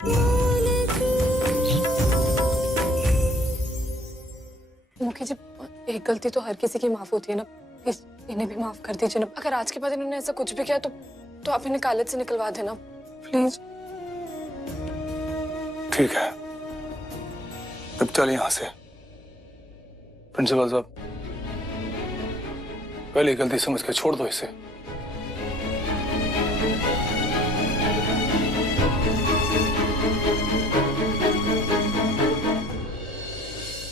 मुखी जी, एक गलती तो हर किसी की माफ होती है ना, प्लीज इन्हें भी माफ कर दीजिए ना। अगर आज के बाद इन्होंने ऐसा कुछ भी किया तो आप इन्हें कॉलेज से निकलवा देना प्लीज। ठीक है, अब चल यहां से। प्रिंसिपल साहब, पहले गलती समझ के छोड़ दो इसे।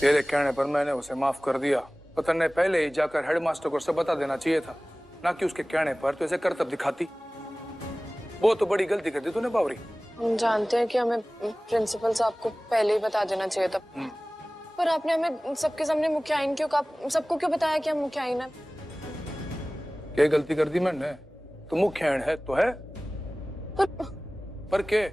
तेरे कहने पर मैंने उसे माफ कर दिया। पता नहीं पहले ही जाकर हेडमास्टर को सब बता देना चाहिए था, ना कि उसके कहने पर तो ऐसे करतब दिखाती। वो तो बड़ी गलती कर दी तूने बावरी। हम जानते हैं कि हमें प्रिंसिपल साहब को पहले ही बता देना चाहिए था, पर आपने हमें सबके सामने मुखियाइन क्यों कहा, सबको क्यों बताया कि हम मुखियाइन हैं? क्या गलती कर दी मैंने? तो मुखियाइन है तो है, पर के?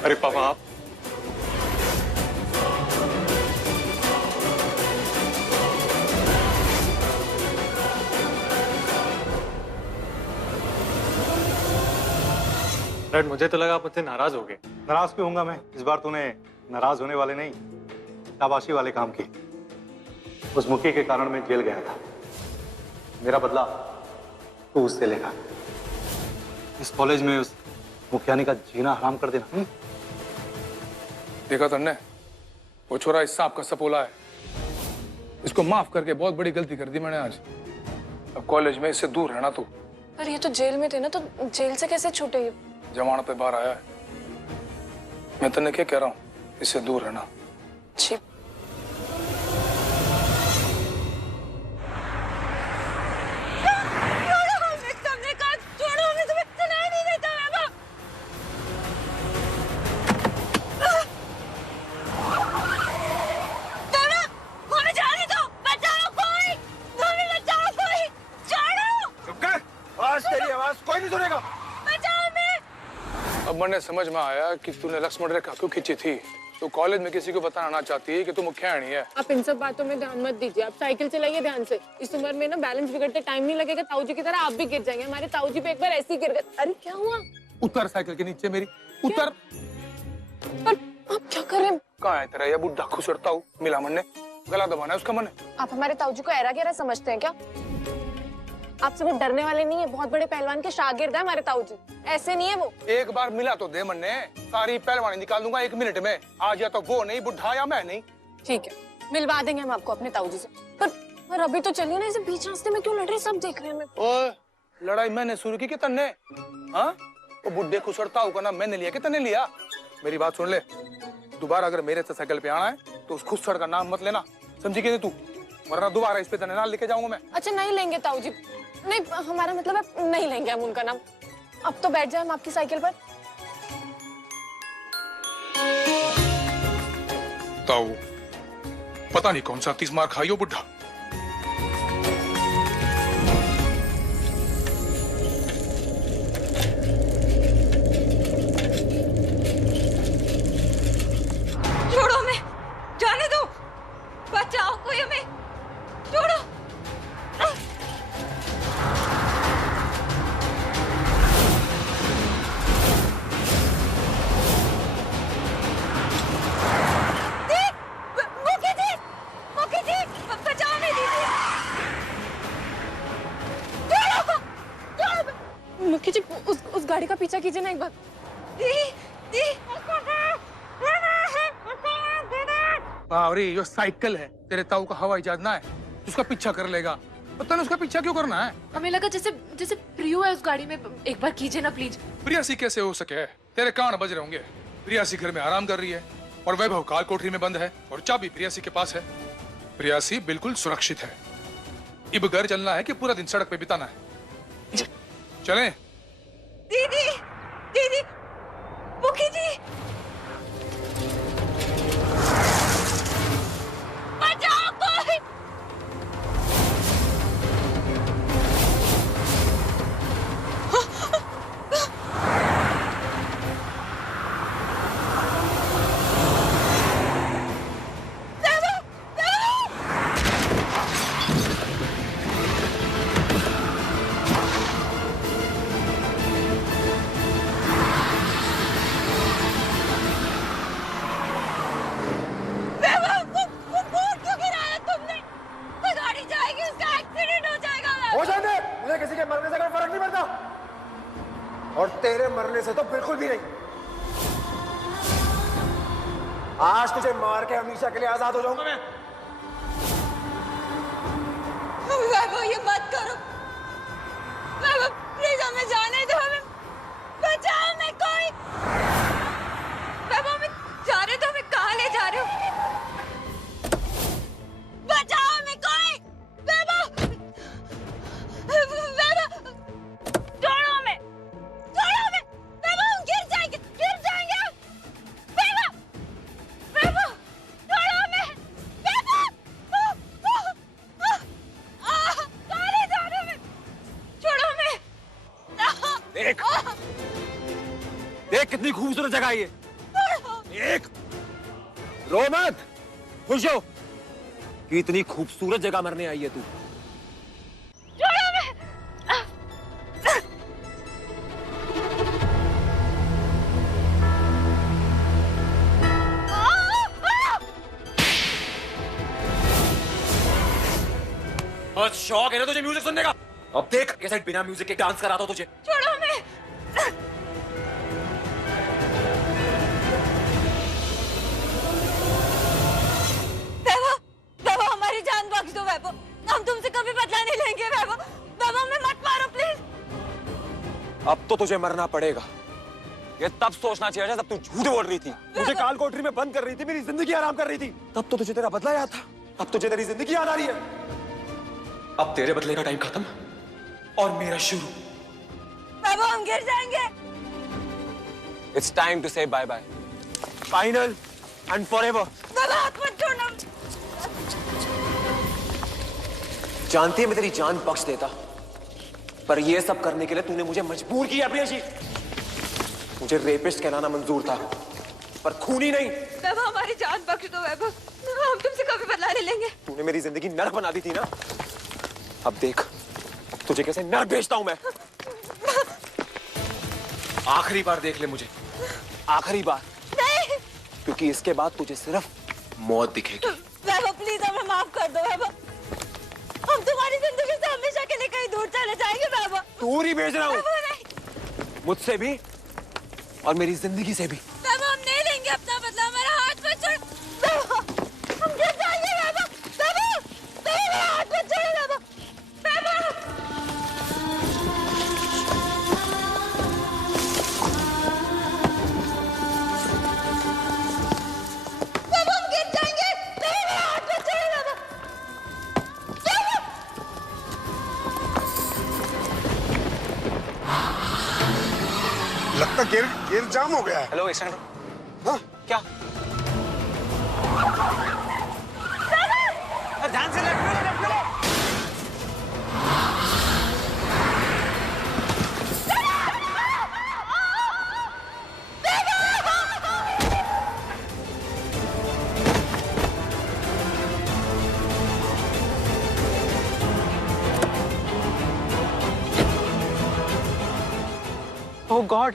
अरे पापा, आप डैड, मुझे तो लगा आप मुझसे नाराज हो गए। नाराज क्यों होऊंगा मैं? इस बार तूने नाराज होने वाले नहीं, शाबाशी वाले काम किए। उस मुखी के कारण मैं जेल गया था। मेरा बदला तू उससे लेगा। इस कॉलेज में उस मुखियानी का जीना हराम कर देना। देखा तुमने, वो छोरा इस सांप का सपोला है। इसको माफ करके बहुत बड़ी गलती कर दी मैंने आज। अब कॉलेज में इससे दूर रहना तू। पर ये तो जेल में थे ना, तो जेल से कैसे छूटे ये? जमानत पे बाहर आया है। मैं तुमने क्या कह रहा हूँ, इससे दूर रहना। जी। अब मैंने समझ में आया कि तूने लक्ष्मण रेखा क्यों खींची थी। तो कॉलेज में किसी को बताना चाहती है कि तू मुखियानी है। आप इन सब बातों में ध्यान मत दीजिए, आप साइकिल चलाइए ध्यान से। इस उम्र में ना बैलेंस बिगड़ते टाइम नहीं लगेगा। ताऊ जी की तरह आप भी गिर जाएंगे। हमारे ताऊ जी पे एक बार ऐसे ही गिर गए। अरे क्या हुआ? उतर साइकिल के नीचे मेरी, उतर। पर आप क्या कर रहे हैं? कहाँ है तेरा ये बुढ़ा खुसरता हूँ? मिला मन ने गला दबाना है उसका मन। आप हमारे ताऊ जी को ऐरा गहरा समझते हैं क्या? आपसे वो डरने वाले नहीं है, बहुत बड़े पहलवान के शागिर्द है हमारे ताऊ जी। ऐसे नहीं है वो। एक बार मिला तो दे मन ने, सारी पहलवानी निकाल दूंगा 1 मिनट में। आज या तो वो नहीं बुढ़ा या मैं नहीं। ठीक है, मिलवा देंगे हम आपको अपने ताऊ जी से। पर अभी तो चलिए ना, इसे बीच रास्ते में क्यों लड़ रहे? सब देख रहे हैं हमें। ओए, लड़ाई मैंने शुरू की कि तन्ने? हाँ, वो बुढ़े खुसरता हूँ का नाम मैंने लिया कि तन्ने लिया? मेरी बात सुन ले, दोबारा अगर मेरे से साइकिल पे आना है तो उस खुसर का नाम मत लेना, समझी कि नहीं तू? वरना दोबारा इस पे तन्ने नाम लेके जाऊंगा मैं। अच्छा नहीं लेंगे ताऊ जी, नहीं हमारा मतलब है नहीं लेंगे हम उनका नाम। अब तो बैठ जाए हम आपकी साइकिल पर। ताऊ, पता नहीं कौन सा 30 मार खाई हो बुढ़ा। छोड़ो हमें, जाने दो, बचाओ कोई हमें, छोड़ो। मुखी जी, उस गाड़ी का पीछा कीजिए ना एक बार। बावरी, ये साइकिल है, तेरे ताऊ का हवाई जहाज ना है, उसका पीछा कर लेगा। पता नहीं उसका पीछा क्यों करना है? हमें लगा जैसे प्रियो है उस गाड़ी में। एक बार कीजिए ना प्लीज। प्रियासी कैसे हो सके? तेरे कान बज रहे होंगे। प्रियासी घर में आराम कर रही है और वैभव काल कोठरी में बंद है और चाबी प्रियासी के पास है। प्रियासी बिल्कुल सुरक्षित है। अब घर चलना है कि पूरा दिन सड़क पे बिताना है? चलें? दीदी, दीदी, मुखी जी, बचाओ कोई। और तेरे मरने से तो बिल्कुल भी नहीं। आज तुझे मार के हमेशा के लिए आजाद हो जाऊंगा मैं। वैभव ये मत करो। वैभव प्लीज हमें जाने दो, हमें बचाओ। मैं कोई वैभव, हमें जा रहे तो हमें कहाँ ले जा रहे हो? बचाओ हमें कोई। वैभव, वैभव छोड़ो हमें, छोड़ो हमें। वैभव हम गिर जाएंगे, गिर जाएंगे। वैभव, वैभव छोड़ो हमें। वैभव, कहाँ ले जा रहे हो हमें? छोड़ो हमें। देख, देख कितनी खूबसूरत जगह है ये। देख, रो मत, खुश हो कि इतनी खूबसूरत जगह मरने आई है तू। छोड़ो हमें। बहुत शौक है ना तुझे म्यूजिक सुनने का। अब देख कैसे बिना म्यूजिक के डांस कराता हूं तुझे। छोड़ो हमें। वैभव, वैभव हमारी जान बख्श दो वैभव, हम तुमसे कभी बदला नहीं लेंगे वैभव। वैभव हमें मत मारो प्लीज। अब तो तुझे मरना पड़ेगा। ये तब सोचना चाहिए जब तू झूठ बोल रही थी, मुझे काल कोठरी में बंद कर रही थी, मेरी जिंदगी आराम कर रही थी। तब तो तुझे तेरा बदला याद था, अब तुझे तेरी जिंदगी याद आ रही है। अब तेरे बदले का टाइम खत्म और मेरा शुरू। वैभव हम गिर जाएंगे। It's time to say bye bye. Final and forever. वैभव हाथ मत छोड़ना। जानती है मैं तेरी जान बख्श देता, पर ये सब करने के लिए तूने मुझे मजबूर किया प्रियसी। मुझे रेपिस्ट कहलाना मंजूर था, पर खूनी नहीं। वैभव हमारी जान बख्श दो वैभव, हम तुमसे कभी बदला नहीं लेंगे। तूने मेरी जिंदगी नर्क बना दी थी ना, अब देख तुझे कैसे नर्क भेजता हूं मैं। आखिरी बार देख ले मुझे, आखिरी बार। नहीं। क्योंकि इसके बाद तुझे सिर्फ मौत दिखेगी। वैभव प्लीज हमें माफ कर दो वैभव, हम तुम्हारी जिंदगी से हमेशा के लिए कहीं दूर चले जाएंगे वैभव। दूर ही भेज रहा हूँ, वैभव नहीं। मुझसे भी और मेरी जिंदगी से भी। वैभव हम नहीं लेंगे अपना बदला, हमारा हाथ मत छोड़। वैभव हम गिर जाएंगे वैभव। वैभव मेरा हाथ मत छोड़ो वैभव। वैभव हम गिर जाएंगे। मेरा हाथ मत छोड़ो वैभव। लगता गियर जाम हो गया है। हेलो, एक सेकंड। हाँ? क्या? ध्यान से लेफ्ट करो, लेफ्ट करो। ओह गॉड,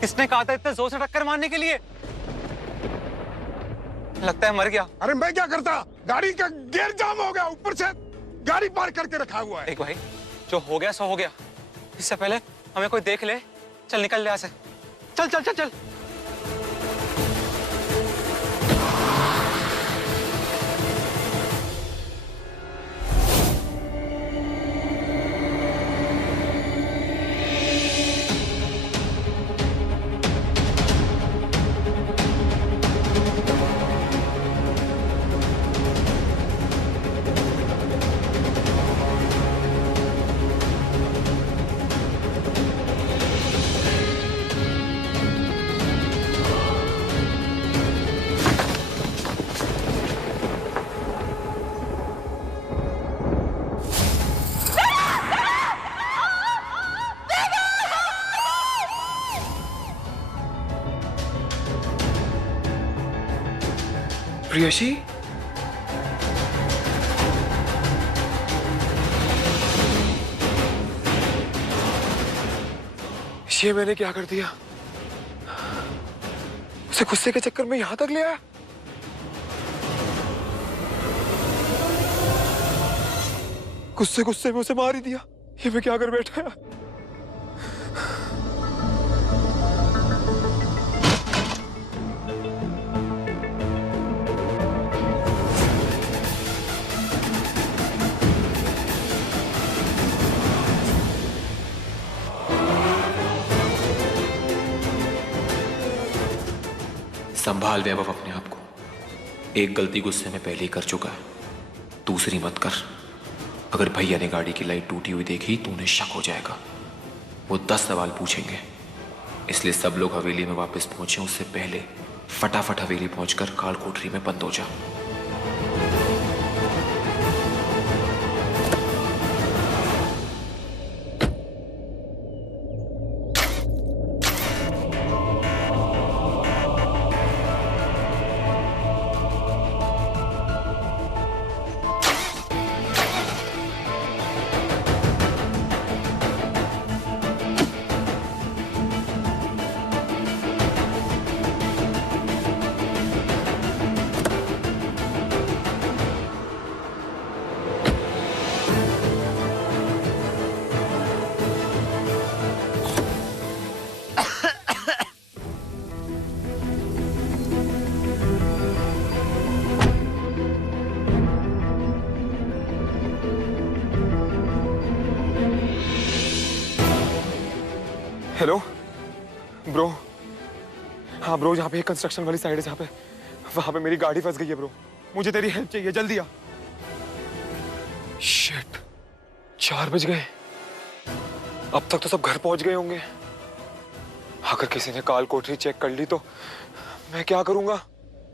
किसने कहा था इतने जोर से टक्कर मारने के लिए? लगता है मर गया। अरे मैं क्या करता, गाड़ी का गियर जाम हो गया, ऊपर से गाड़ी पार्क करके रखा हुआ है। देख भाई, जो हो गया सो हो गया। इससे पहले हमें कोई देख ले। चल निकल ले यहाँ से। चल चल चल चल। प्रियसी, ये मैंने क्या कर दिया? उसे गुस्से के चक्कर में यहां तक ले आया। गुस्से गुस्से में उसे मार ही दिया। ये मैं क्या कर बैठा? संभाल वैभव अपने आप को। एक गलती गुस्से में पहले ही कर चुका है, दूसरी मत कर। अगर भैया ने गाड़ी की लाइट टूटी हुई देखी तो उन्हें शक हो जाएगा, वो 10 सवाल पूछेंगे। इसलिए सब लोग हवेली में वापस पहुंचे उससे पहले फटाफट हवेली पहुंचकर काल कोठरी में बंद हो जा। Hello bro. हाँ ब्रो, यहाँ पे एक कंस्ट्रक्शन वाली साइड है जहाँ पे, वहां पे मेरी गाड़ी फंस गई है ब्रो। मुझे तेरी हेल्प चाहिए, जल्दी आ। शिट, 4 बज गए। अब तक तो सब घर पहुंच गए होंगे। अगर किसी ने काल कोठरी चेक कर ली तो मैं क्या करूंगा?